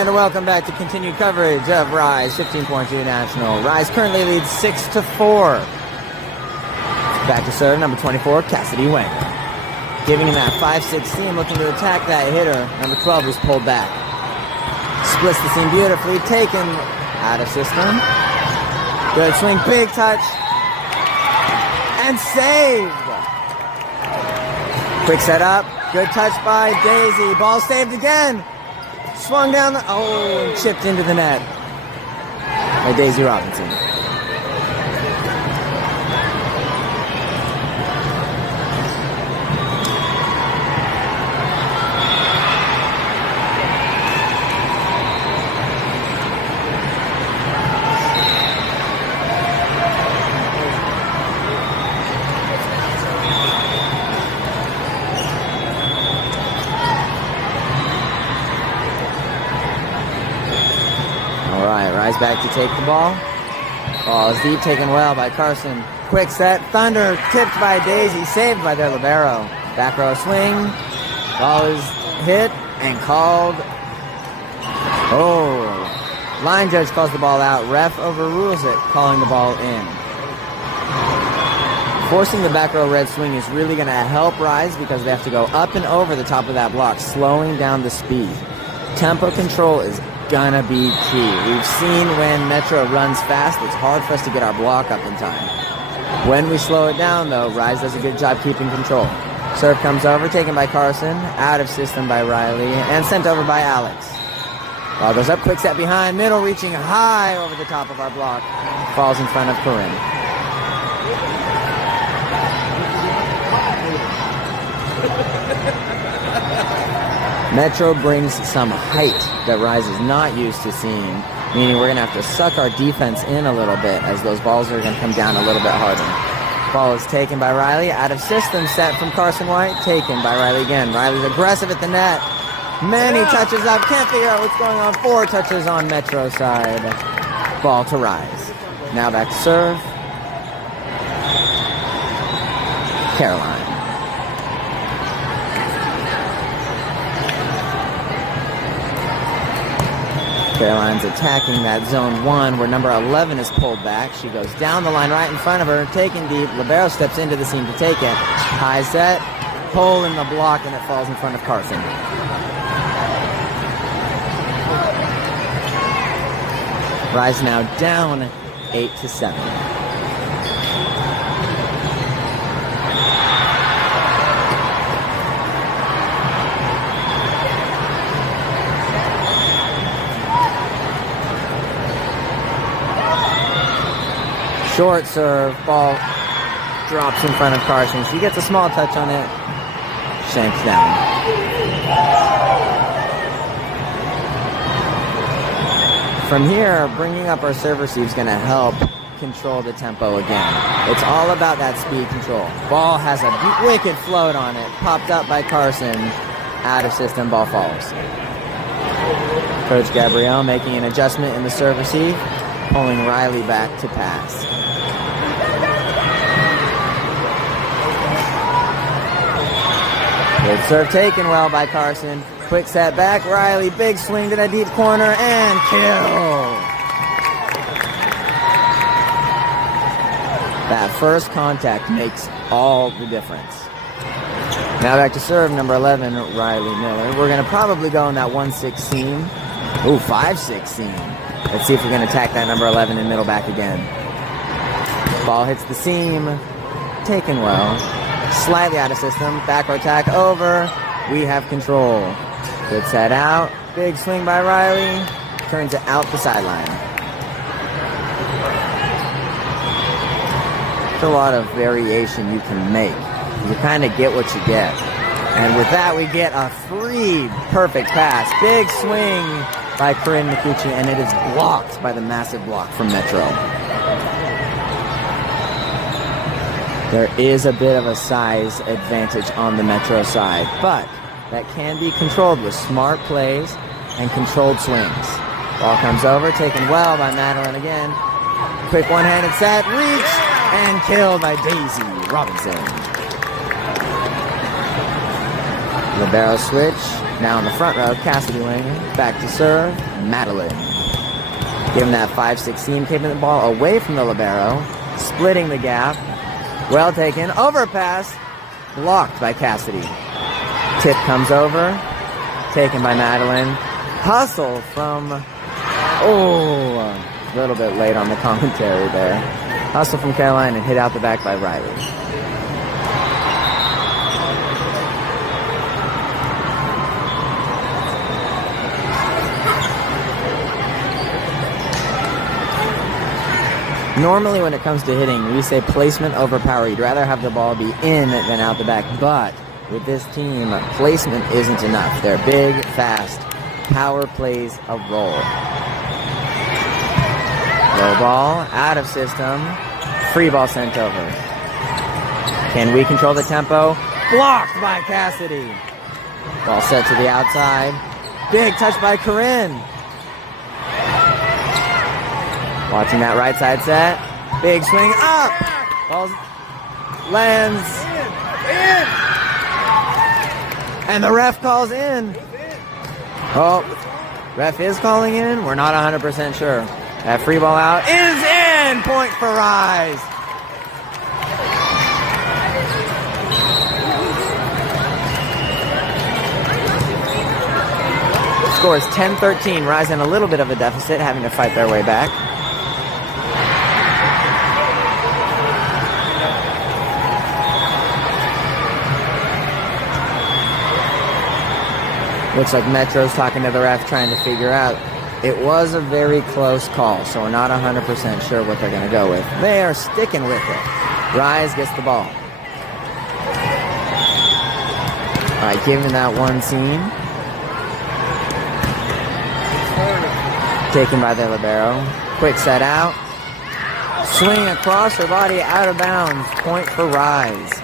And welcome back to continued coverage of Rise 15.2 National. Rise currently leads 6-4. Back to serve, number 24, Cassidy Wang. Giving him that 5-6 seam, looking to attack that hitter. Number 12 was pulled back. Splits the seam beautifully, taken out of system. Good swing, big touch. And saved. Quick setup, good touch by Daisy. Ball saved again. Swung down the, and chipped into the net by Daisy Robinson. Rise back to take the ball. Ball is deep, taken well by Carson. Quick set, Thunder, tipped by Daisy, saved by their libero. Back row swing. Ball is hit and called. Line judge calls the ball out. Ref overrules it, calling the ball in. Forcing the back row red swing is really going to help Rise because they have to go up and over the top of that block, slowing down the speed. Tempo control is gonna be key. We've seen when Metro runs fast, it's hard for us to get our block up in time. When we slow it down, though, Rise does a good job keeping control. Serve comes over, taken by Carson, out of system by Riley, and sent over by Alex. Ball goes up, quick set behind, middle, reaching high over the top of our block. Falls in front of Corinne. Metro brings some height that Rise is not used to seeing, meaning we're going to have to suck our defense in a little bit as those balls are going to come down a little bit harder. Ball is taken by Riley, out of system, set from Carson White, taken by Riley again. Riley's aggressive at the net. Many touches up, can't figure out what's going on. 4 touches on Metro side. Ball to Rise. Now back to serve. Caroline. Caroline's attacking that zone 1 where number 11 is pulled back. She goes down the line right in front of her, taking deep. Libero steps into the seam to take it. High set, hole in the block, and it falls in front of Carson. Rise now down 8-7. Short serve, ball drops in front of Carson. She gets a small touch on it, shanks down. From here, bringing up our serve receive is going to help control the tempo again. It's all about that speed control. Ball has a wicked float on it, popped up by Carson, out of system, ball falls. Coach Gabrielle making an adjustment in the serve receive, pulling Riley back to pass. Good serve taken well by Carson. Quick set back. Riley, big swing to the deep corner and kill. That first contact makes all the difference. Now back to serve, number 11, Riley Miller. We're going to probably go in that 1-6 seam. 5-6 seam. Let's see if we're going to attack that number 11 in middle back again. Ball hits the seam. Taken well. Slightly out of system. Back row attack over. We have control. Good set out. Big swing by Riley. Turns it out the sideline. There's a lot of variation you can make. You kind of get what you get. And with that, we get a free perfect pass. Big swing by Corinne McCucci, and it is blocked by the massive block from Metro. There is a bit of a size advantage on the Metro side, but that can be controlled with smart plays and controlled swings. Ball comes over, taken well by Madeline again. Quick one-handed set, reach, and killed by Daisy Robinson. Libero switch, Now in the front row, Cassidy Wanger. Back to serve, Madeline. Giving that 5-6 seam, keeping the ball away from the libero. Splitting the gap. Well taken. Overpass. Blocked by Cassidy. Tip comes over. Taken by Madeline. Hustle from... a little bit late on the commentary there. Hustle from Caroline and hit out the back by Riley. Normally when it comes to hitting, we say placement over power. You'd rather have the ball be in than out the back. But with this team, placement isn't enough. They're big, fast. Power plays a role. Low ball, out of system. Free ball sent over. Can we control the tempo? Blocked by Cassidy. Ball set to the outside. Big touch by Corinne. Watching that right side set. Big swing up. Ball lands. And the ref calls in. Oh, ref is calling in. We're not 100% sure. That free ball out is in. Point for Rise. Score is 10-13. Rise in a little bit of a deficit, having to fight their way back. Looks like Metro's talking to the ref, trying to figure out. It was a very close call, so we're not 100% sure what they're going to go with. They are sticking with it. Rise gets the ball. All right, giving that one seam. Taken by the libero. Quick set out. Swing across her body, out of bounds. Point for Rise.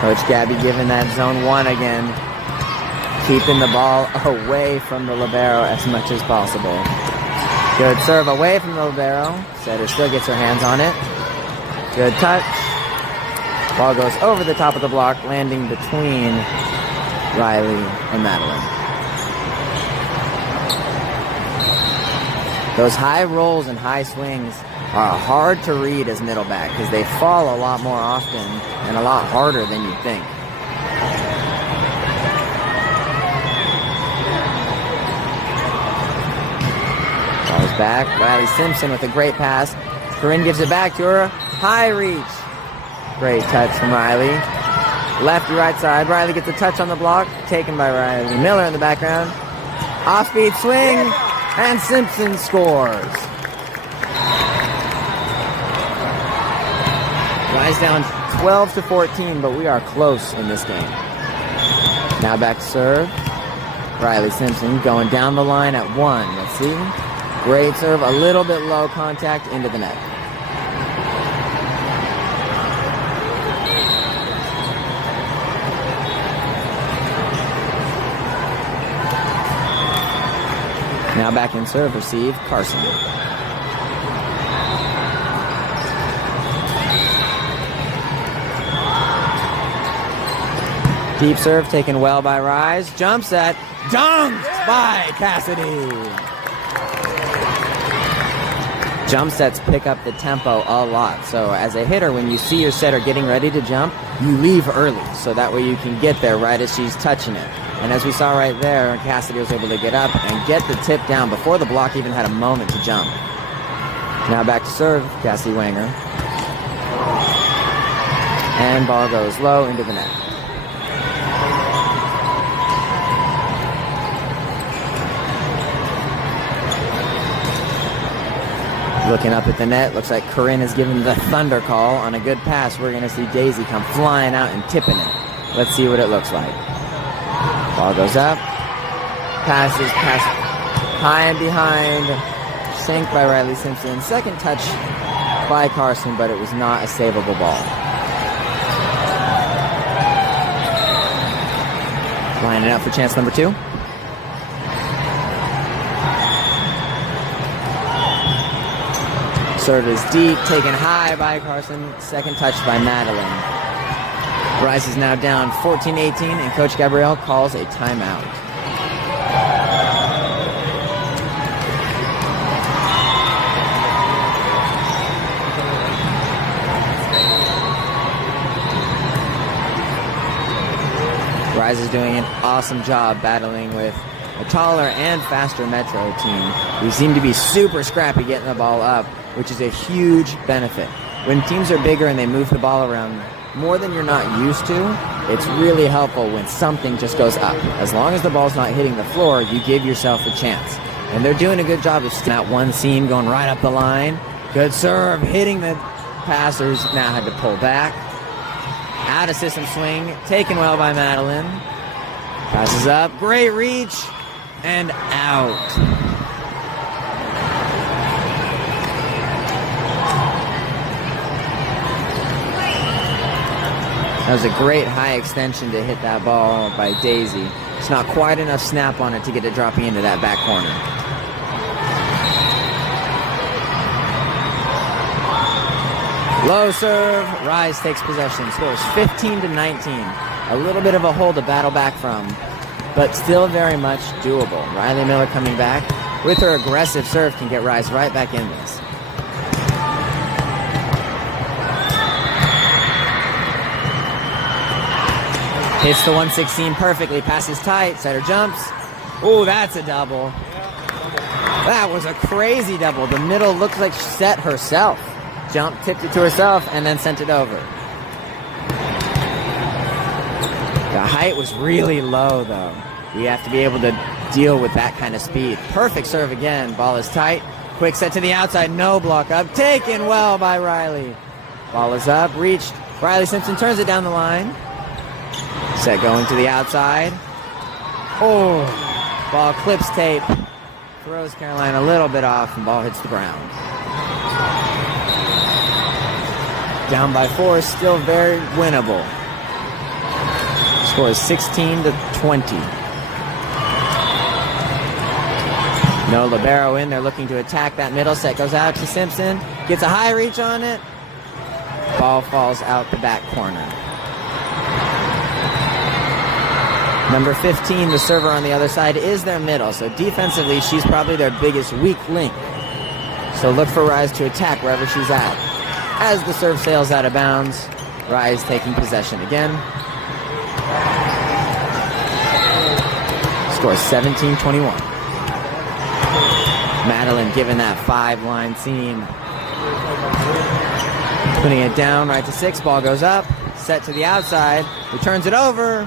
Coach Gabby giving that zone 1 again. Keeping the ball away from the libero as much as possible. Good serve away from the libero. Setter still gets her hands on it. Good touch. Ball goes over the top of the block, landing between Riley and Madeline. Those high rolls and high swings are hard to read as middle back because they fall a lot more often and a lot harder than you'd think. Ball's back. Riley Simpson with a great pass. Corinne gives it back to her. High reach. Great touch from Riley. Lefty right side. Riley gets a touch on the block. Taken by Riley Miller in the background. Off-speed swing. And Simpson scores. Rise down 12-14, but we are close in this game. Now back to serve. Riley Simpson going down the line at 1. Let's see. Great serve. A little bit low contact into the net. Now back in serve, receive, Carson. Deep serve taken well by Rise. Jump set, dunked by Cassidy. Jump sets pick up the tempo a lot. So as a hitter, when you see your setter getting ready to jump, you leave early. So that way you can get there right as she's touching it. And as we saw right there, Cassidy was able to get up and get the tip down before the block even had a moment to jump. Now back to serve, Cassidy Wanger. And ball goes low into the net. Looking up at the net, looks like Corinne has given the thunder call on a good pass. We're going to see Daisy come flying out and tipping it. Let's see what it looks like. Ball goes up. Passes past high and behind. Shanked by Riley Simpson. Second touch by Carson, but it was not a savable ball. Lining up for chance number 2. Serve is deep, taken high by Carson. Second touch by Madeline. Rise is now down 14-18, and Coach Gabriel calls a timeout. Rise is doing an awesome job battling with a taller and faster Metro team who seem to be super scrappy getting the ball up, which is a huge benefit. When teams are bigger and they move the ball around more than you're not used to, it's really helpful when something just goes up. As long as the ball's not hitting the floor, you give yourself a chance. And they're doing a good job of that one seam going right up the line. Good serve, hitting the passers. Now had to pull back. Out of system swing, taken well by Madeline. Passes up, great reach, and out. That was a great high extension to hit that ball by Daisy. It's not quite enough snap on it to get it dropping into that back corner. Low serve, Rise takes possession, scores 15-19. A little bit of a hole to battle back from, but still very much doable. Riley Miller coming back with her aggressive serve can get Rise right back in this. Hits the 116 perfectly, passes tight, setter jumps. Oh, that's a double. That was a crazy double. The middle looked like she set herself. Jump, tipped it to herself, and then sent it over. The height was really low, though. We have to be able to deal with that kind of speed. Perfect serve again. Ball is tight. Quick set to the outside. No block up. Taken well by Riley. Ball is up. Reached. Riley Simpson turns it down the line. Set going to the outside. Oh, ball clips tape. Throws Caroline a little bit off, and ball hits the ground. Down by 4, still very winnable. Score is 16-20. No libero in. They're looking to attack that middle. Set goes out to Simpson. Gets a high reach on it. Ball falls out the back corner. Number 15, the server on the other side, is their middle. So defensively, she's probably their biggest weak link. So look for Rise to attack wherever she's at. As the serve sails out of bounds, Rise taking possession again. Score 17-21. Madeline given that 5-line seam. Putting it down right to 6. Ball goes up. Set to the outside. Returns it over.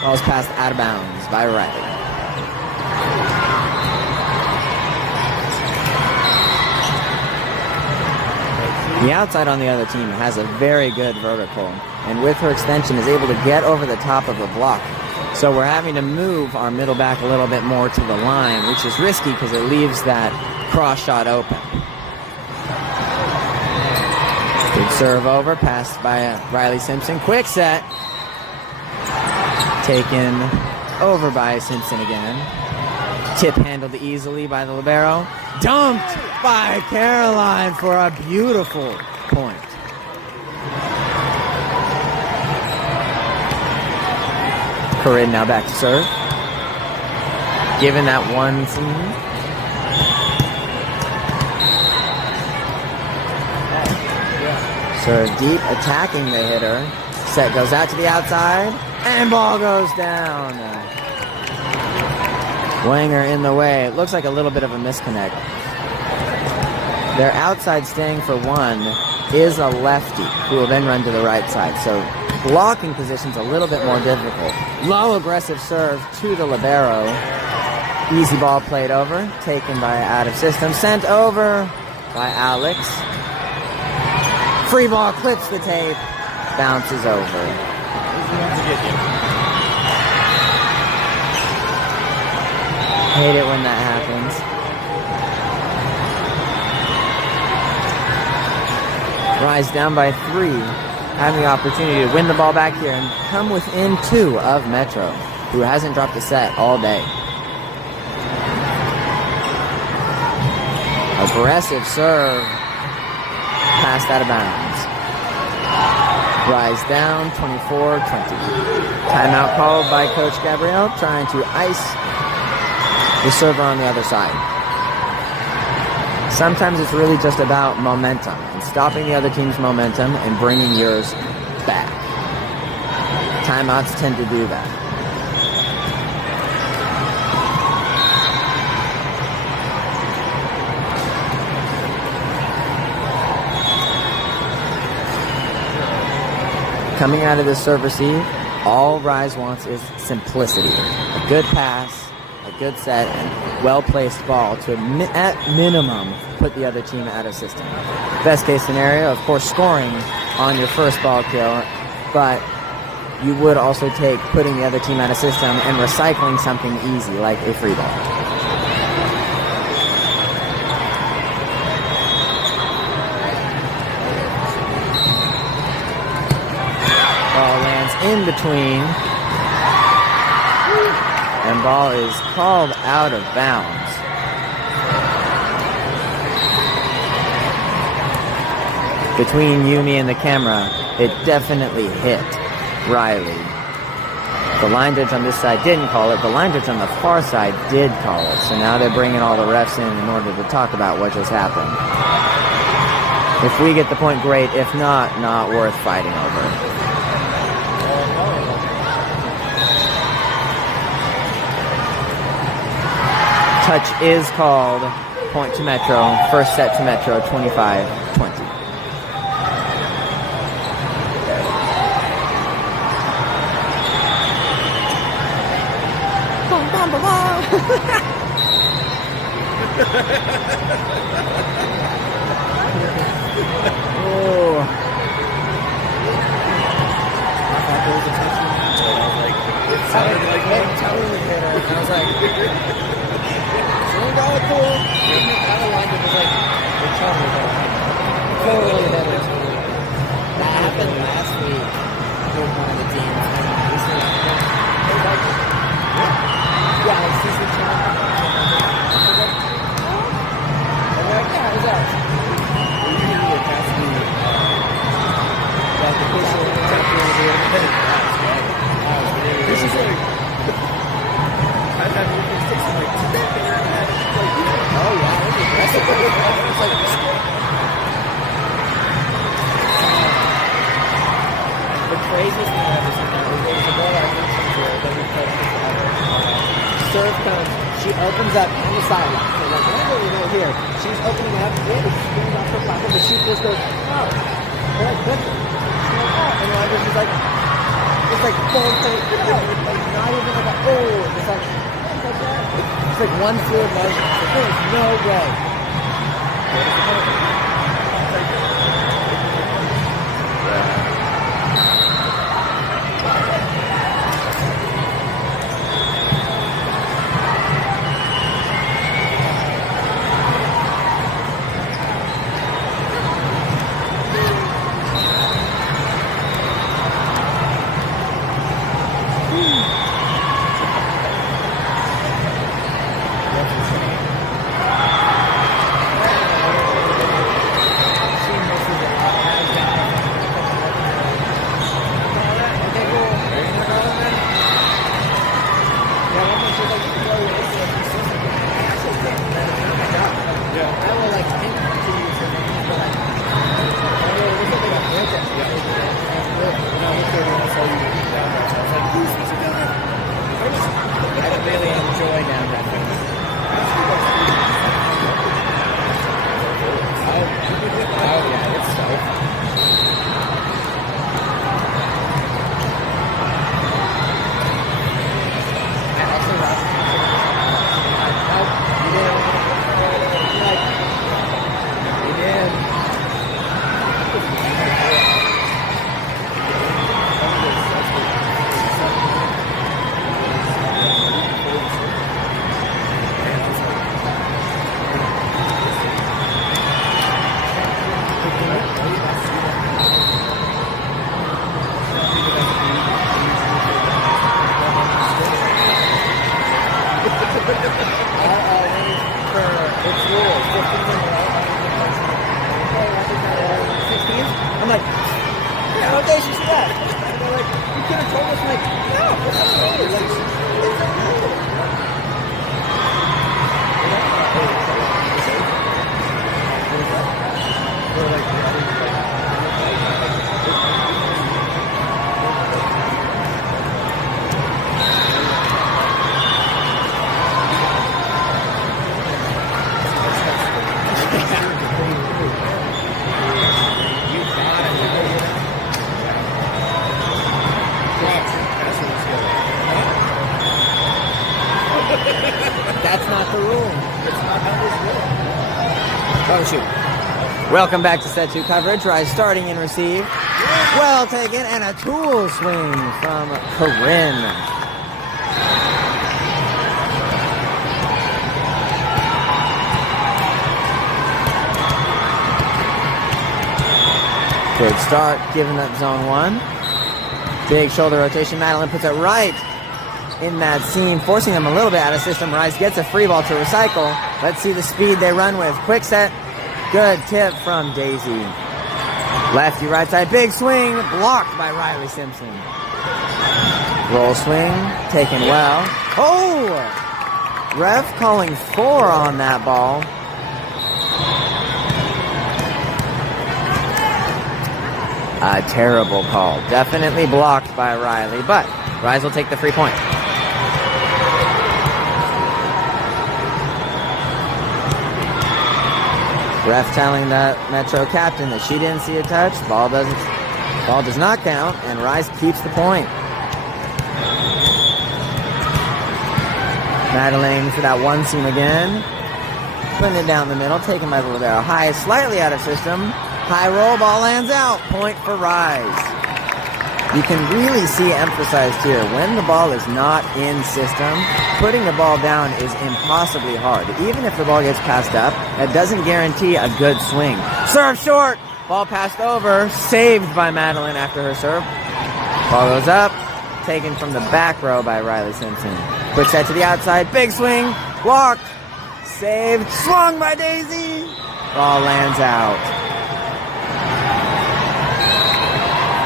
Ball's passed out of bounds by Riley. The outside on the other team has a very good vertical, and with her extension is able to get over the top of the block. So we're having to move our middle back a little bit more to the line, which is risky because it leaves that cross shot open. Good serve over, passed by Riley Simpson. Quick set. Taken over by Simpson again. Tip handled easily by the libero. Dumped by Caroline for a beautiful point. Corinne now back to serve. Given that one seam. Serve deep, attacking the hitter. Set goes out to the outside, and ball goes down. Wanger in the way. It looks like a little bit of a misconnect. Their outside staying for one is a lefty who will then run to the right side. So blocking position's a little bit more difficult. Low aggressive serve to the libero. Easy ball played over. Taken by out of system. Sent over by Alex. Free ball clips the tape. Bounces over. Hate it when that happens. Rise down by 3, having the opportunity to win the ball back here and come within 2 of Metro, who hasn't dropped a set all day. Aggressive serve, passed out of bounds. Rise down, 24-20. Timeout called by Coach Gabriel, trying to ice the server on the other side. Sometimes it's really just about momentum and stopping the other team's momentum and bringing yours back. Timeouts tend to do that. Coming out of this serve receive, all Rise wants is simplicity. A good pass, a good set, and well-placed ball to, at minimum, put the other team out of system. Best case scenario, of course, scoring on your first ball kill, but you would also take putting the other team out of system and recycling something easy like a free ball. Ball lands in between, and ball is called out of bounds. Between Yumi and the camera, it definitely hit Riley. The line judge on this side didn't call it. The line judge on the far side did call it. So now they're bringing all the refs in order to talk about what just happened. If we get the point, great. If not, not worth fighting over. Touch is called. Point to Metro. First set to Metro, 25-20. Oh. I thought there was a touchdown. I was like, it sounded like me telling the hitter. And I was like, isn't that cool? I don't like it. It was like, they're telling me that. Totally hitters. That happened last week with one of the teams. And this was like, yeah, like CC Channel. This is like, I've had moving sticks and like, oh wow, that's a good one. It's like, the craziest thing I've ever seen now is there's a girl I mentioned here that we've coached forever. Serve comes, she opens up on the sideline. So like, whatever we know here, she's opening up, and she brings off her platform, but she just goes, oh, they're like, what? And I was just like, it's like full face, like not even like a, oh, it's like that. It's like one fluid motion. It's like, there's no way. That's not the rule. It's not how this works. Oh, shoot. Welcome back to set 2 coverage. Rise starting and receive. Well taken, and a tool swing from Corinne. Good start, giving up zone 1. Big shoulder rotation. Madeline puts it right in that seam, forcing them a little bit out of system. Rise gets a free ball to recycle. Let's see the speed they run with. Quick set. Good tip from Daisy. Lefty right side. Big swing. Blocked by Riley Simpson. Roll swing. Taken well. Oh! Ref calling 4 on that ball. A terrible call. Definitely blocked by Riley, but Rise will take the free point. Ref telling the Metro captain that she didn't see a touch. Ball does not count, and Rise keeps the point. Madeline for that one seam again. Putting it down the middle, taken by the libero. High, slightly out of system. High roll, ball lands out. Point for Rise. You can really see emphasized here, when the ball is not in system, putting the ball down is impossibly hard. Even if the ball gets passed up, that doesn't guarantee a good swing. Serve short. Ball passed over. Saved by Madeline after her serve. Ball goes up. Taken from the back row by Riley Simpson. Quick set to the outside. Big swing. Blocked. Saved. Swung by Daisy. Ball lands out.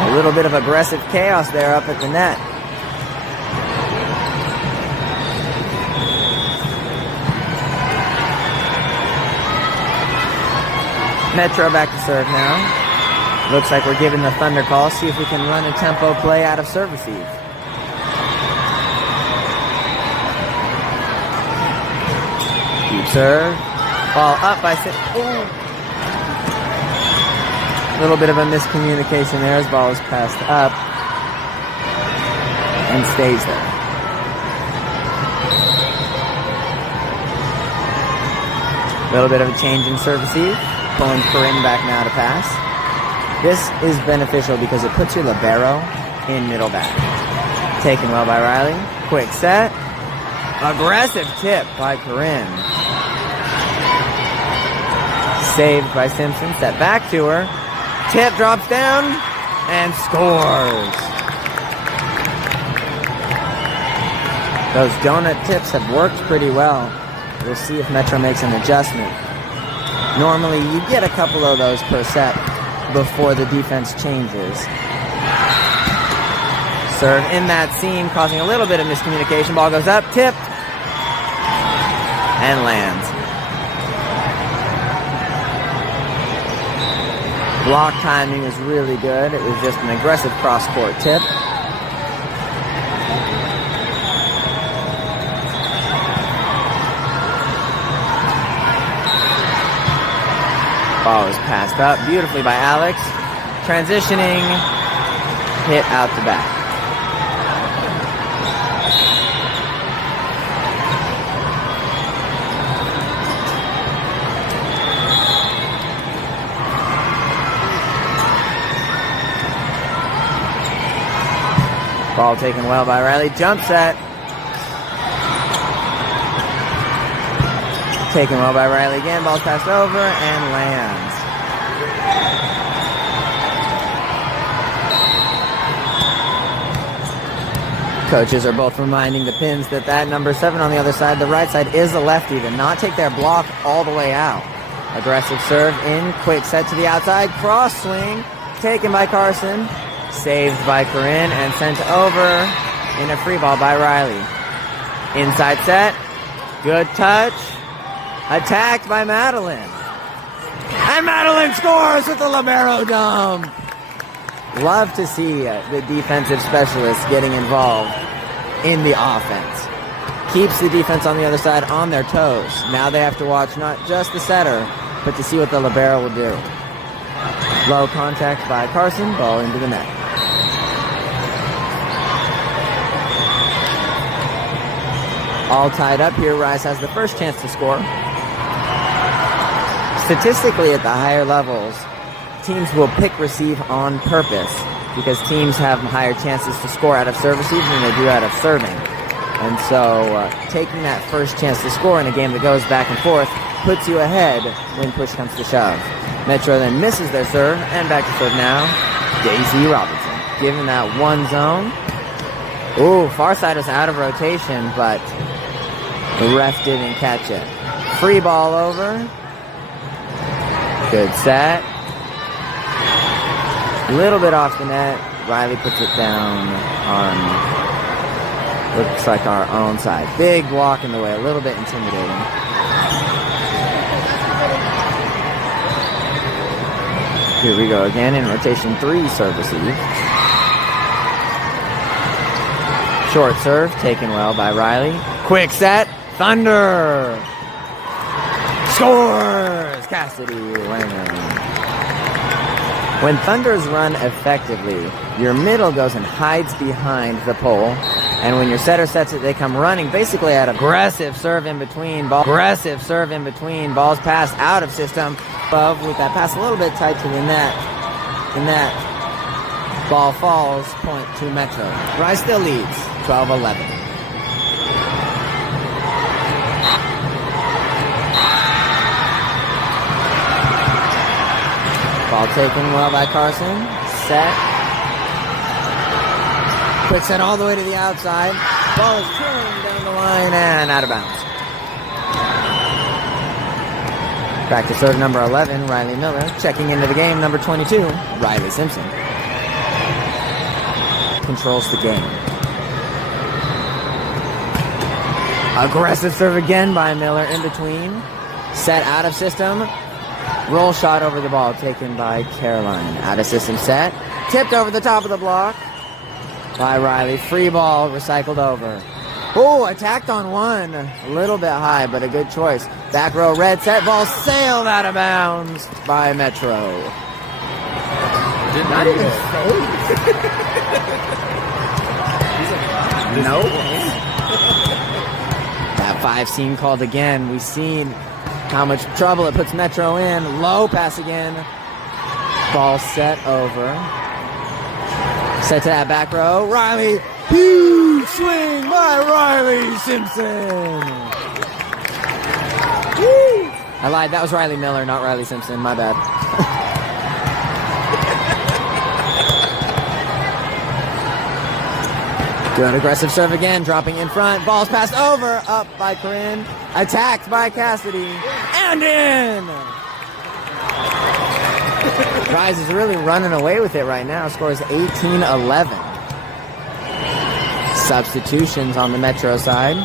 A little bit of aggressive chaos there up at the net. Metro back to serve now. Looks like we're giving the Thunder call. See if we can run a tempo play out of serve receive. Deep serve. Ball up by six. Ooh. A little bit of a miscommunication there as ball is passed up and stays there. A little bit of a change in serve receive, pulling Corinne back now to pass. This is beneficial because it puts your libero in middle back. Taken well by Riley. Quick set. Aggressive tip by Corinne. Saved by Simpson. Step back to her. Tip drops down and scores. Those donut tips have worked pretty well. We'll see if Metro makes an adjustment. Normally, you get a couple of those per set before the defense changes. Serve in that seam, causing a little bit of miscommunication. Ball goes up, tipped, and lands. Block timing is really good. It was just an aggressive cross-court tip. Ball is passed up beautifully by Alex. Transitioning, hit out the back. Ball taken well by Riley. Jump set. Taken well by Riley again. Ball's passed over and lands. Coaches are both reminding the Pins that number 7 on the other side, the right side, is a lefty, to not take their block all the way out. Aggressive serve in. Quick set to the outside. Cross swing. Taken by Carson. Saved by Corinne and sent over in a free ball by Riley. Inside set. Good touch. Attacked by Madeline. And Madeline scores with the libero dump. Love to see the defensive specialists getting involved in the offense. Keeps the defense on the other side on their toes. Now they have to watch not just the setter, but to see what the libero will do. Low contact by Carson, ball into the net. All tied up here. Rise has the first chance to score. Statistically, at the higher levels, teams will pick receive on purpose because teams have higher chances to score out of serve receive than they do out of serving. And so taking that first chance to score in a game that goes back and forth puts you ahead when push comes to shove. Metro then misses their serve, and back to serve now, Daisy Robinson. Given that one zone. Ooh, far side was out of rotation, but the ref didn't catch it. Free ball over. Good set. A little bit off the net. Riley puts it down on, looks like our own side. Big block in the way, a little bit intimidating. Here we go again in rotation 3, serve receive. Short serve, taken well by Riley. Quick set, Thunder! Scores! Cassidy Langer. When Thunders run effectively, your middle goes and hides behind the pole. And when your setter sets it, they come running basically at aggressive serve in between. Aggressive serve in between. Balls passed out of system. Above with that pass a little bit tight to the net. And that ball falls, point to Metro. Rise still leads, 12-11. Ball taken well by Carson. Set. Quick set all the way to the outside. Ball is trilling down the line and out of bounds. Back to serve number 11, Riley Miller. Checking into the game, number 22, Riley Simpson. Controls the game. Aggressive serve again by Miller in between. Set out of system. Roll shot over the ball taken by Caroline. Out of system set. Tipped over the top of the block by Riley. Free ball recycled over. Oh, attacked on one. A little bit high, but a good choice. Back row red set. Ball sailed out of bounds by Metro. Did not even Nope. That 5 seam called again. We've seen how much trouble it puts Metro in. Low pass again. Ball set over. Set to that back row. Riley. Huge swing by Riley Simpson. Woo. I lied. That was Riley Miller, not Riley Simpson. My bad. Good aggressive serve again, dropping in front. Ball's passed over, up by Corinne. Attacked by Cassidy. And in! Rise is really running away with it right now. Scores 18-11. Substitutions on the Metro side.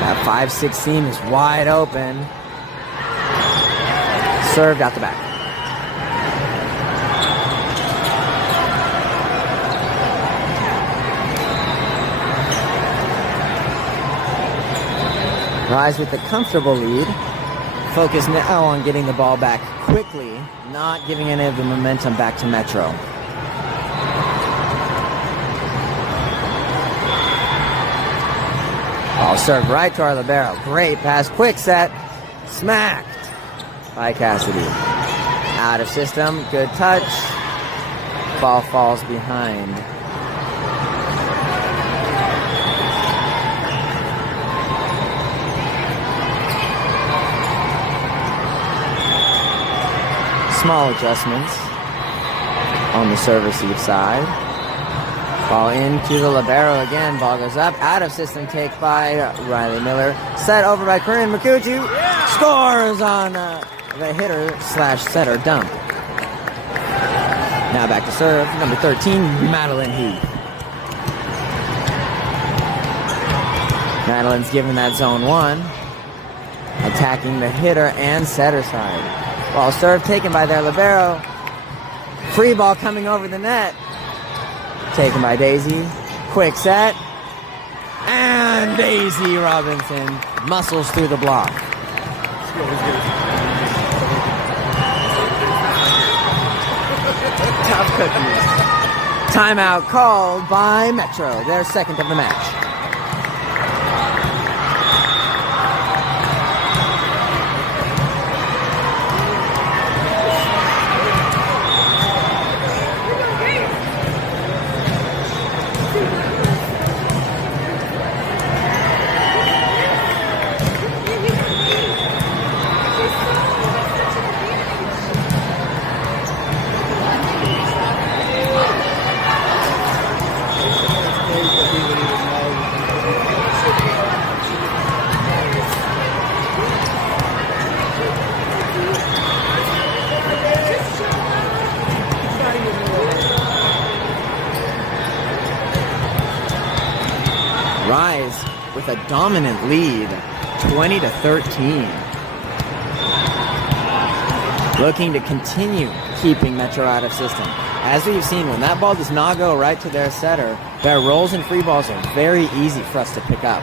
That 5-6 seam is wide open. Served out the back. Rise with the comfortable lead. Focus now on getting the ball back quickly, not giving any of the momentum back to Metro. Ball served right to our libero. Great pass, quick set, smacked by Cassidy. Out of system, good touch. Ball falls behind. Small adjustments on the serve receive side. Ball into the libero again. Ball goes up. Out of system take by Riley Miller. Set over by Corinne Makuchu. scores on the hitter slash setter dump. Now back to serve, number 13, Madeline Heath. Madeline's giving that zone 1, attacking the hitter and setter side. Ball serve taken by their libero. Free ball coming over the net. Taken by Daisy. Quick set. And Daisy Robinson muscles through the block. Tough cookies. Timeout called by Metro, their second of the match. Rise with a dominant lead, 20-13. Looking to continue keeping Metro out of system. As we've seen, when that ball does not go right to their setter, their rolls and free balls are very easy for us to pick up.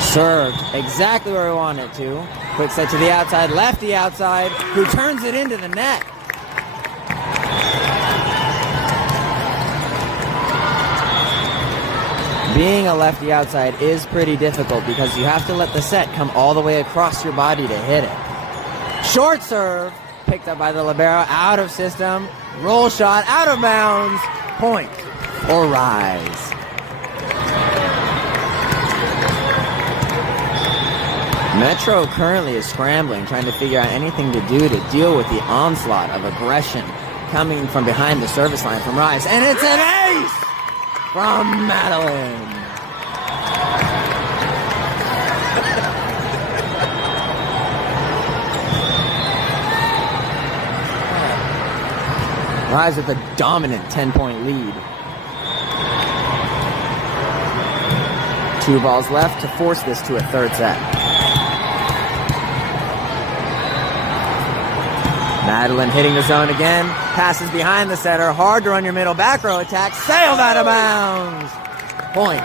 Served exactly where we want it to. Quick set to the outside, lefty outside, who turns it into the net. Being a lefty outside is pretty difficult because you have to let the set come all the way across your body to hit it. Short serve, picked up by the libero, out of system. Roll shot, out of bounds. Point or Rise. Metro currently is scrambling, trying to figure out anything to do to deal with the onslaught of aggression coming from behind the service line from Rise. And it's an ace from Madeline. Rise with a dominant 10-point lead. 2 balls left to force this to a third set. Madeline hitting the zone again. Passes behind the setter. Hard to run your middle back row attack. Sailed out of bounds. Point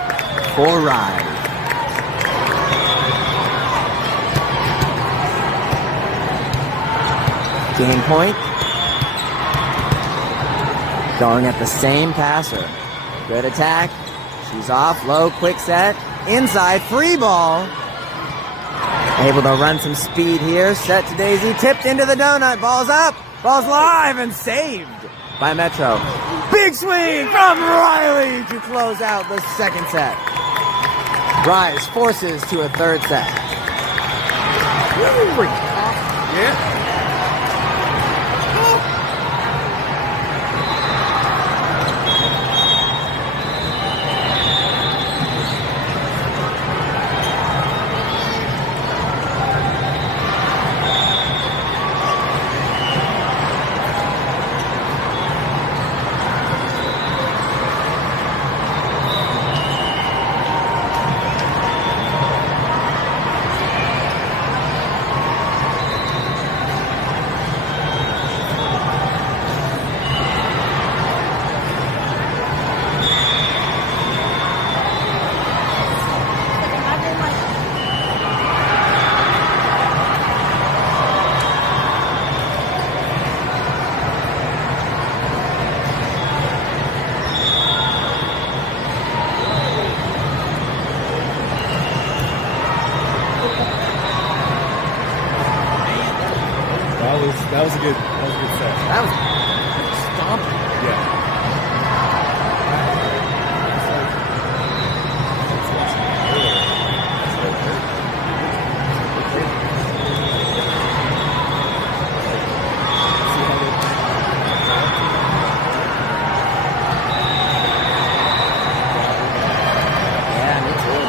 for Rise. Game point. Going at the same passer. Good attack. She's off. Low. Quick set. Inside. Free ball. Able to run some speed here. Set to Daisy. Tipped into the donut. Ball's up. Ball's live and saved by Metro. Big swing from Riley to close out the second set. Rise forces to a third set. Yeah. That was a good set. That was stomping. Yeah. Yeah, me too.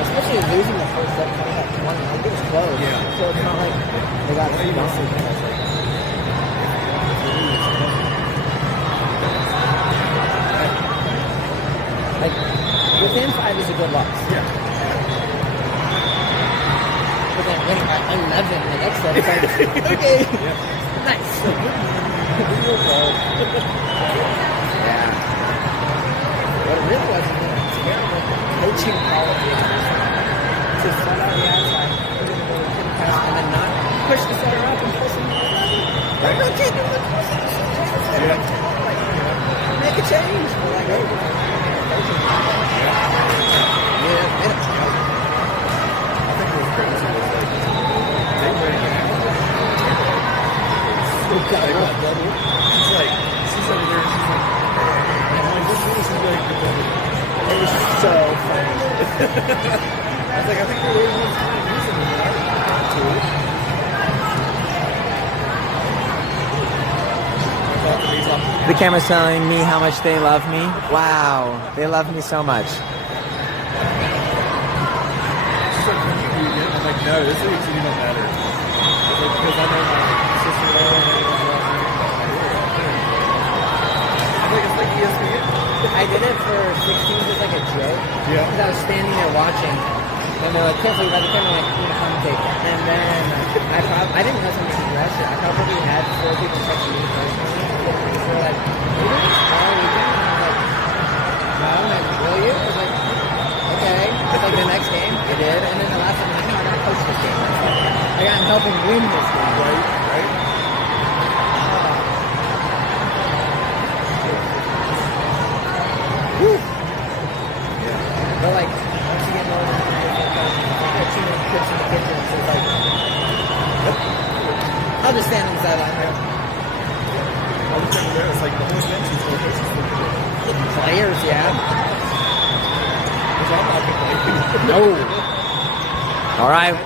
Especially losing the first set I even said that. I was Like, within 5 is a good loss. yeah. But then winning by 11 the next set, it's like, okay, Yeah. nice. Yeah. What it really was a terrible coaching call of the to set out the outside, put in a little kick pass, and then not push the center up and push him. Like, okay, do it. Yeah. Make a change. We're like, oh, yeah, I think it was crazy. It was like, they were got double. She's like, she's over there, she's like, I'm like, this is like the double. It was so funny. I was like, I think they're really using it. The camera's telling me how much they love me. Wow, they love me so much. She's like, when you do it, I'm like, no, this is actually don't matter. I was like, because I know my sister-in-law and everyone's watching. I'm like, it's like ESPN. I did it for 16 as like a joke. Yeah. Because I was standing there watching. And they're like, carefully by the camera, like, you're gonna commentate. And then I didn't know something was Russia. I probably had 4 people text me personally. They're like, you did this all weekend? And I was like, no. And like, will you? I was like, okay. It's like the next game, I did. And then the last time I got to coach this game. I got helping win this game. Right? Woo. But like, once you get more than like 2 trips in the kitchen, so it's like, I'll just stand on the sideline there. All the time there, it's like the whole bench is so Players, yeah. Because I'm not complaining. No. All right.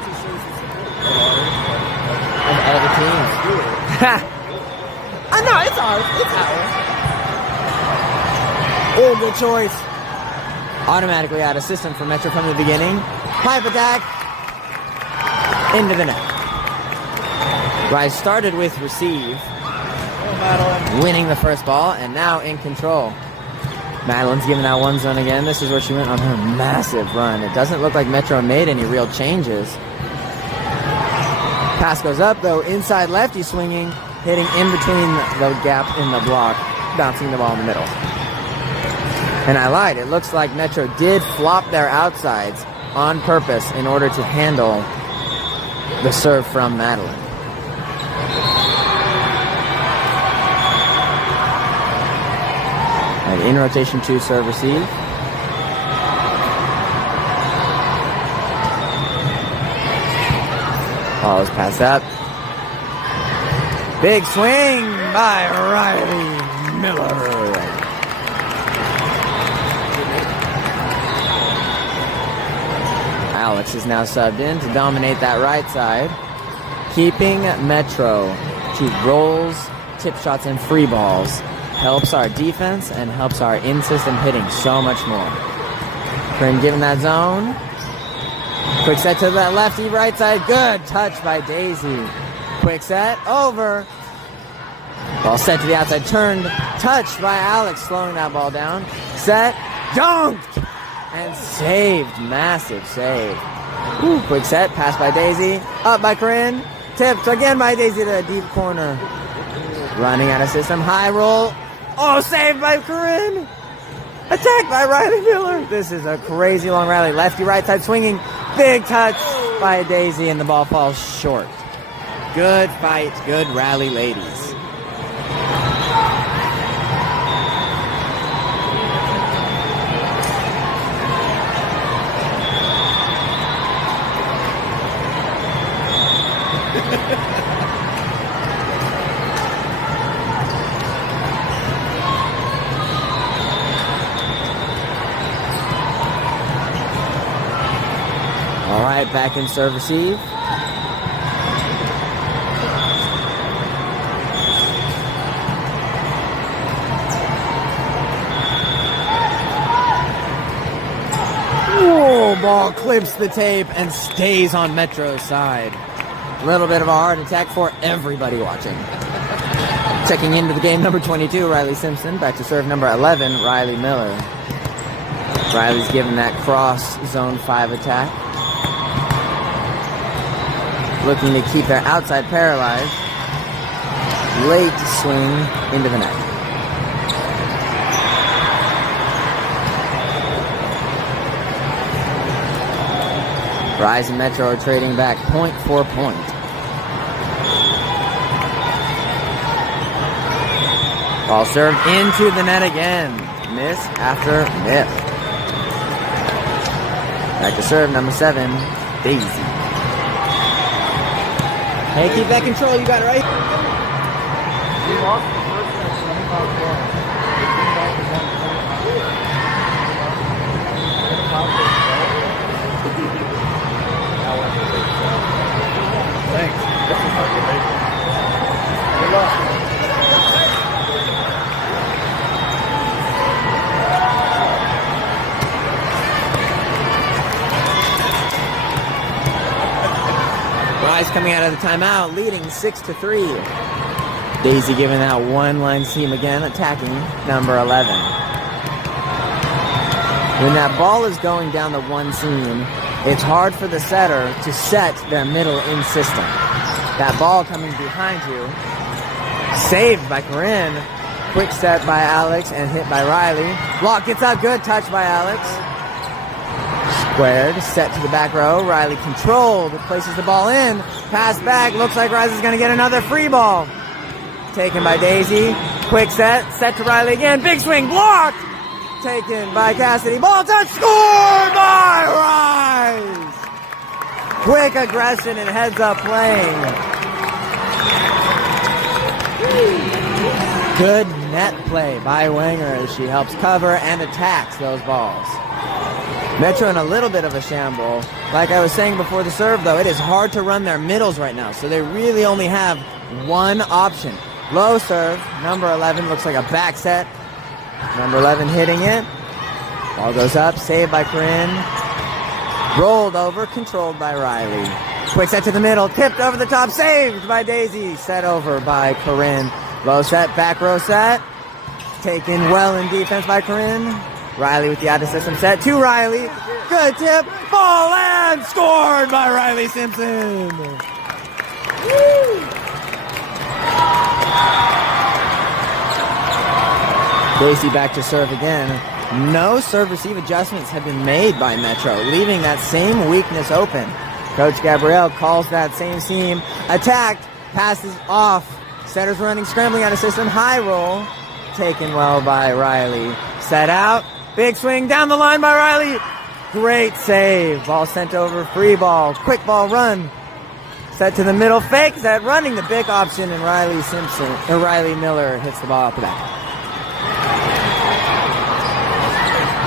Of all the teams. I know, it's ours. It's ours. Oh, good choice. Automatically out of system for Metro from the beginning. Pipe attack. Into the net. Rise started with receive. Winning the first ball, and now in control. Madeline's giving out one zone again. This is where she went on her massive run. It doesn't look like Metro made any real changes. Pass goes up, though. Inside lefty swinging, hitting in between the gap in the block, bouncing the ball in the middle. And I lied. It looks like Metro did flop their outsides on purpose in order to handle the serve from Madeline. And in rotation 2, serve receive. Ball is passed up. Big swing by Riley Miller. Alex is now subbed in to dominate that right side, keeping Metro to rolls, tip shots, and free balls. Helps our defense and helps our in-system hitting so much more. Corinne giving that zone. Quick set to that lefty, right side. Good touch by Daisy. Quick set, over. Ball set to the outside, turned, touched by Alex, slowing that ball down. Set, dunked, and saved. Massive save. Woo, quick set, pass by Daisy, up by Corinne, tipped again by Daisy to the deep corner. Running out of system, high roll. Oh, saved by Corinne. Attacked by Riley Miller. This is a crazy long rally. Lefty, right side swinging. Big touch by Daisy, and the ball falls short. Good fight, good rally, ladies. All right, back in serve receive. Whoa, ball clips the tape and stays on Metro's side. A little bit of a heart attack for everybody watching. Checking into the game, number 22, Riley Simpson. Back to serve, number 11, Riley Miller. Riley's given that cross zone 5 attack. Looking to keep their outside paralyzed. Late swing into the net. Rise and Metro are trading back point for point. Ball served into the net again. Miss after miss. Back to serve, number 7, Daisy. Hey, keep that control. You got it right. We lost the first one 75 points. Thanks. This is like amazing. Good luck. Rise coming out of the timeout, leading 6-3. Daisy giving that one-line seam again, attacking number 11. When that ball is going down the one seam, it's hard for the setter to set their middle in system. That ball coming behind you, saved by Corinne, quick set by Alex and hit by Riley. Block gets out good, touch by Alex. Squared, set to the back row. Riley controlled, places the ball in. Pass back, looks like Rise is going to get another free ball. Taken by Daisy. Quick set to Riley again. Big swing, blocked. Taken by Cassidy. Ball touch, scored by Rise. Quick aggression and heads up playing. Good net play by Wenger as she helps cover and attacks those balls. Metro in a little bit of a shamble. Like I was saying before the serve, though, it is hard to run their middles right now, so they really only have one option. Low serve, number 11, looks like a back set. Number 11 hitting it. Ball goes up, saved by Corinne. Rolled over, controlled by Riley. Quick set to the middle, tipped over the top, saved by Daisy. Set over by Corinne. Low set, back row set. Taken well in defense by Corinne. Riley with the out of system set to Riley. Good tip. Ball and scored by Riley Simpson. Daisy back to serve again. No serve receive adjustments have been made by Metro, leaving that same weakness open. Coach Gabrielle calls that same seam. Attacked. Passes off. Setters running, scrambling out of system. High roll. Taken well by Riley. Set out. Big swing down the line by Riley. Great save. Ball sent over. Free ball. Quick ball run. Set to the middle. Fake that running the big option, and Riley Miller hits the ball out the back.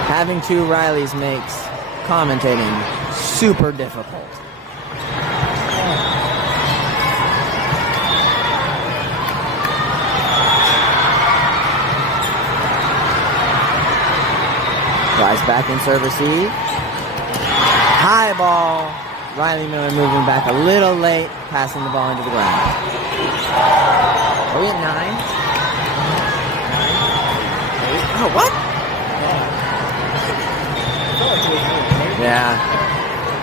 Having two Rileys makes commentating super difficult. Rise back in serve receive. High ball. Riley Miller moving back a little late, passing the ball into the ground. Are we at 9? Oh, what? Yeah.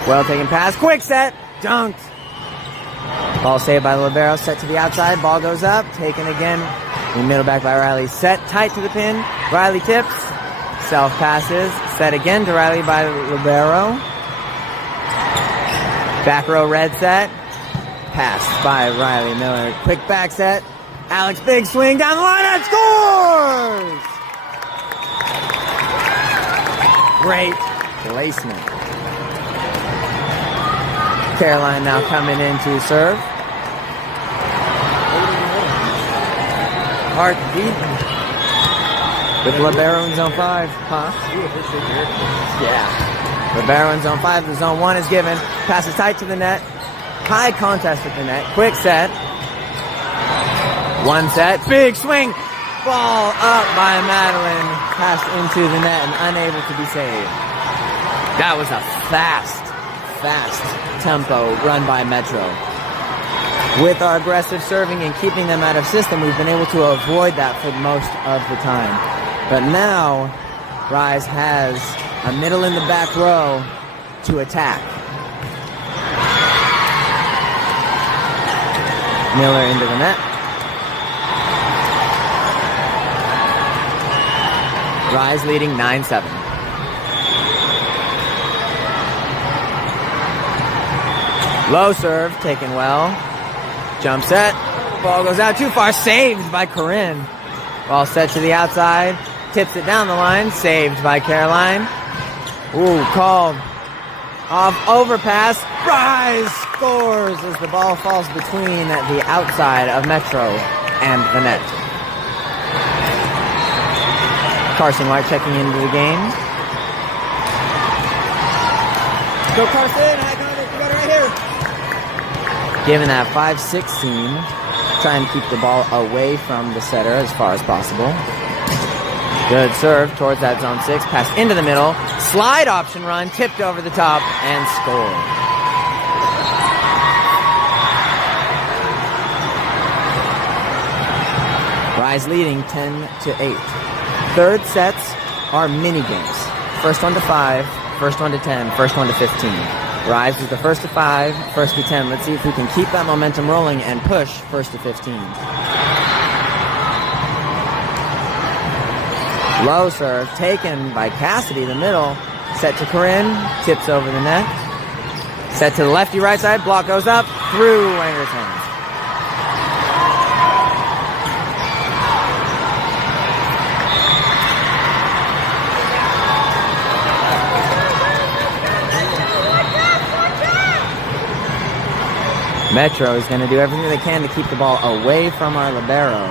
Well taken pass. Quick set. Dunked. Ball saved by Libero. Set to the outside. Ball goes up. Taken again. In middle back by Riley. Set tight to the pin. Riley tips. Self passes. Set again to Riley by Libero. Back row red set. Passed by Riley Miller. Quick back set. Alex big swing down the line and scores! Great placement. Caroline now coming in to serve. Hart beaten. With Libero in zone 5. Huh? Yeah. Libero in zone 5. The zone 1 is given. Passes tight to the net. High contest with the net. Quick set. One set. Big swing. Ball up by Madeline. Passed into the net and unable to be saved. That was a fast tempo run by Metro. With our aggressive serving and keeping them out of system, we've been able to avoid that for most of the time. But now, Rise has a middle in the back row to attack. Miller into the net. Rise leading 9-7. Low serve, taken well. Jump set. Ball goes out too far. Saved by Corinne. Ball set to the outside. Tips it down the line. Saved by Caroline. Ooh, called. Off overpass. Rise scores as the ball falls between the outside of Metro and the net. Carson White checking into the game. Go Carson. I got it. You got it right here. Given that 5-16, try and keep the ball away from the setter as far as possible. Good serve towards that zone 6. Pass into the middle. Slide option run. Tipped over the top and scored. Rise leading 10-8. Third sets are mini games. First one to 5, first one to 10, first one to 15. Rise is the first to 5, first to 10. Let's see if we can keep that momentum rolling and push first to 15. Low serve taken by Cassidy, the middle. Set to Corinne, tips over the net. Set to the lefty right side, block goes up, through Wanger's hands. Metro is going to do everything they can to keep the ball away from our libero.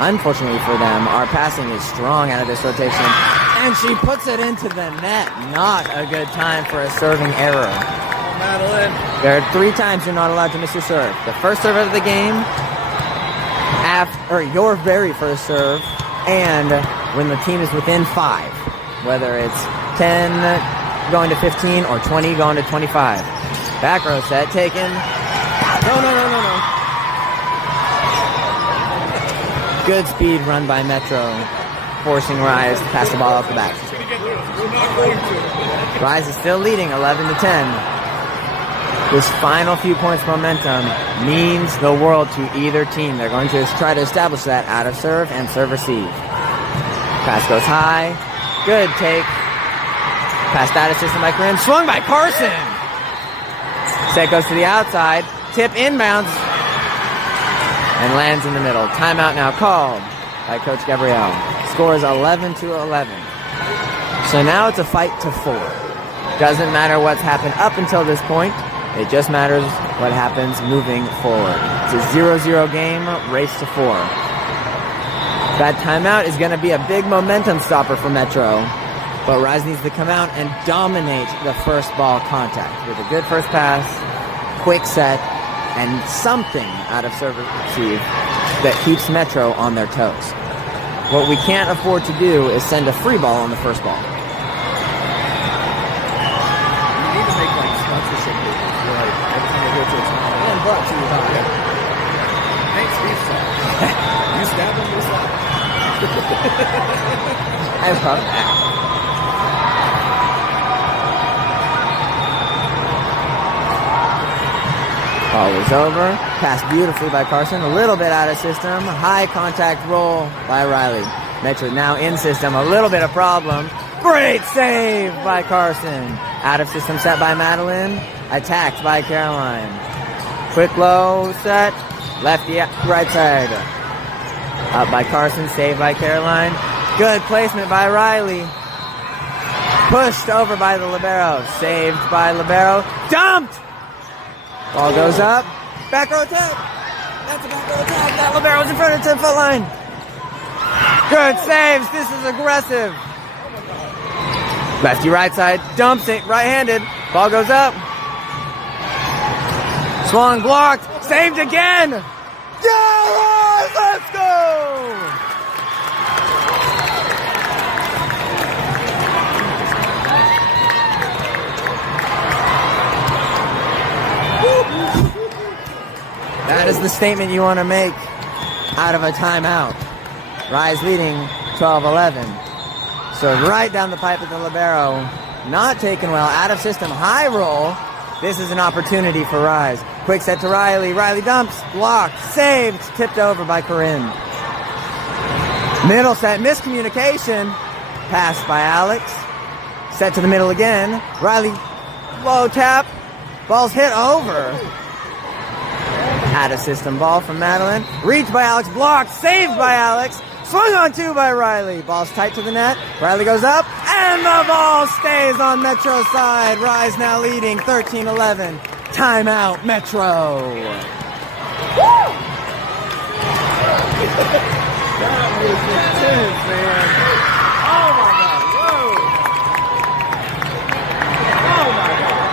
Unfortunately for them, our passing is strong out of this rotation, and she puts it into the net. Not a good time for a serving error. Oh, Madeline. There are 3 times you're not allowed to miss your serve. The first serve of the game, after your very first serve, and when the team is within 5, whether it's 10 going to 15 or 20 going to 25. Back row set taken. No. Good speed run by Metro, forcing Rise to pass the ball off the back. Rise is still leading 11-10. This final few points momentum means the world to either team. They're going to try to establish that out of serve and serve receive. Pass goes high. Good take. Pass that assisted by Corinne. Swung by Carson. Set goes to the outside. Tip inbounds and lands in the middle. Timeout now called by Coach Gabrielle. Score is 11-11. So now it's a fight to 4. Doesn't matter what's happened up until this point. It just matters what happens moving forward. It's a 0-0 game, race to 4. That timeout is going to be a big momentum stopper for Metro. But Rise needs to come out and dominate the first ball contact with a good first pass, quick set, and something out of serve receive that keeps Metro on their toes. What we can't afford to do is send a free ball on the first ball. You need to make like sponsorship movies where like every time they go to a tournament, and brought to you by thanks pizza. You stab them yourself. I love that. Ball is over. Passed beautifully by Carson. A little bit out of system. High contact roll by Riley. Metro now in system. A little bit of problem. Great save by Carson. Out of system set by Madeline. Attacked by Caroline. Quick low set. Lefty right side. Up by Carson. Saved by Caroline. Good placement by Riley. Pushed over by the libero. Saved by libero. Dumped! Ball goes up. Back row attack. That's a back row attack. That libero's in front of the 10-foot line. Good saves. This is aggressive. Lefty right side. Dumps it. Right-handed. Ball goes up. Swung blocked. Saved again. Yeah, let's go. That is the statement you want to make out of a timeout. Rise leading 12-11. So right down the pipe at the libero. Not taken well. Out of system. High roll. This is an opportunity for Rise. Quick set to Riley. Riley dumps. Blocked. Saved. Tipped over by Corinne. Middle set. Miscommunication. Passed by Alex. Set to the middle again. Riley. Low tap. Ball's hit over. Out of system ball from Madeline. Reached by Alex. Blocked. Saved by Alex. Swung on two by Riley. Ball's tight to the net. Riley goes up. And the ball stays on Metro's side. Rise now leading 13-11. Timeout, Metro. That was intense, man. Oh my God. Whoa. Oh my God.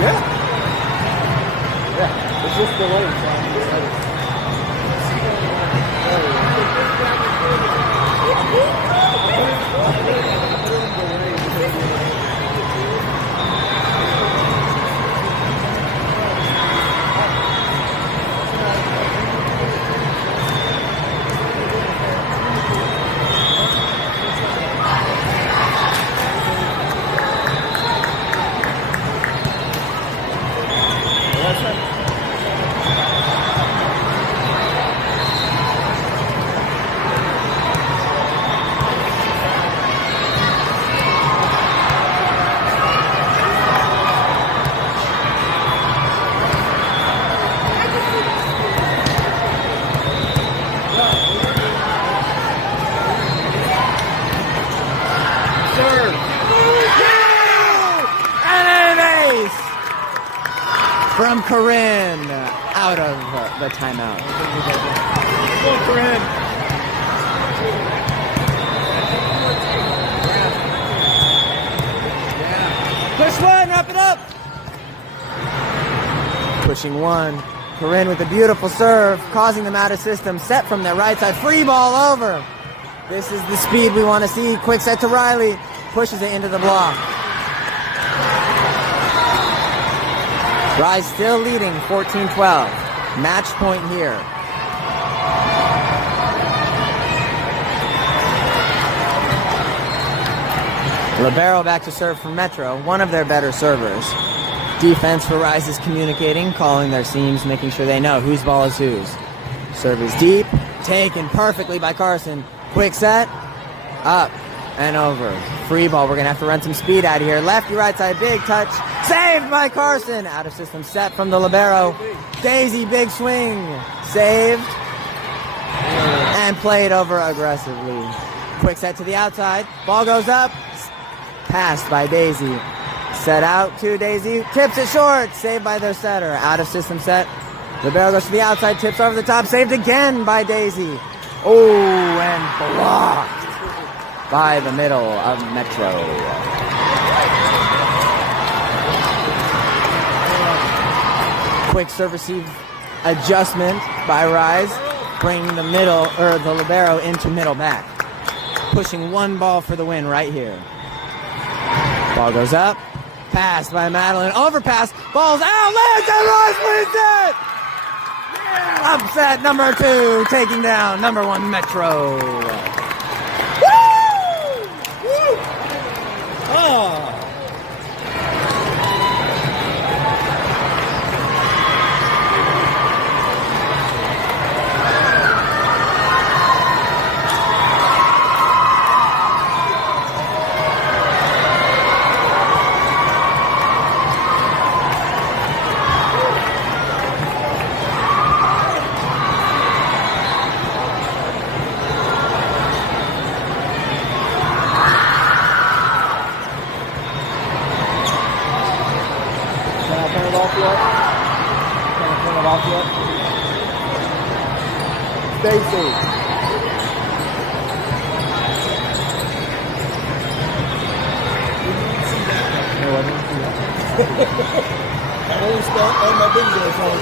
Yeah. Yeah. It's just delayed. From Corinne out of the timeout. Come on, Corinne. Push one, wrap it up. Pushing one. Corinne with a beautiful serve, causing them out of system. Set from their right side. Free ball over. This is the speed we want to see. Quick set to Riley. Pushes it into the block. Rise still leading 14-12. Match point here. Libero back to serve for Metro, one of their better servers. Defense for Rise is communicating, calling their seams, making sure they know whose ball is whose. Serve is deep, taken perfectly by Carson. Quick set, up and over. Free ball, we're going to have to run some speed out of here. Lefty, right side, big touch. Saved by Carson. Out of system set from the libero. Daisy, big swing. Saved. And played over aggressively. Quick set to the outside. Ball goes up. Passed by Daisy. Set out to Daisy. Tips it short. Saved by their setter. Out of system set. Libero goes to the outside. Tips over the top. Saved again by Daisy. Oh, and blocked by the middle of Metro. Quick serve receive adjustment by Rise, bringing the middle or the libero into middle back. Pushing one ball for the win right here. Ball goes up, passed by Madeline, overpass, ball's out, lands, and Rise wins it! Yeah. Upset number 2, taking down number 1 Metro. Oh. Stacy. I only start on my video phone.